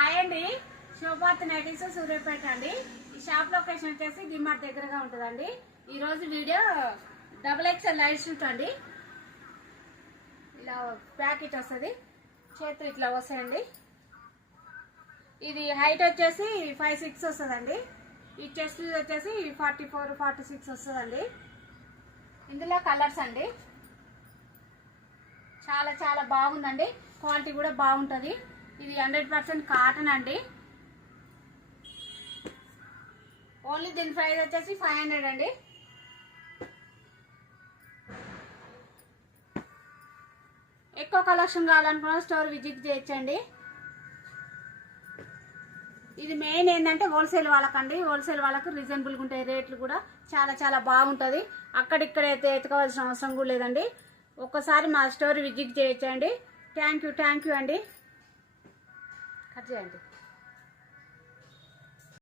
Hi అండి, శోభాత్ nighties Suryapet అండి. ఈ షాప్ లొకేషన్ వచ్చేసి డిమార్ట్ దగ్గరగా ఉంటుందండి. ఈరోజు వీడియో XXL లైట్ షూట్ అండి. ఇలా ప్యాకెట్ వస్తుంది, చేతులు ఇట్లా వస్తాయండి. ఇది హైట్ వచ్చేసి 5'6" వస్తుందండి. ఈ చెస్ట్ వచ్చేసి 44, 46 వస్తుందండి. ఇందులో కలర్స్ అండి. చాలా చాలా బాగుందండి, క్వాలిటీ కూడా బాగుంటుంది. ఇది 100% కాటన్ అండి. ఓన్లీ దీని ప్రైస్ వచ్చేసి 500 అండి. ఎక్కువ కలెక్షన్ కావాలనుకున్న స్టోర్ విజిట్ చేయొచ్చండి. ఇది మెయిన్ ఏంటంటే హోల్సేల్ వాళ్ళకండి. హోల్సేల్ వాళ్ళకు రీజనబుల్గా ఉంటాయి రేట్లు కూడా. చాలా చాలా బాగుంటుంది. అక్కడిక్కడైతే ఎత్తుకోవాల్సిన అవసరం కూడా లేదండి. ఒక్కసారి మా స్టోర్ విజిట్ చేయొచ్చండి. థ్యాంక్ యూ అండి. కట్ చేయండి.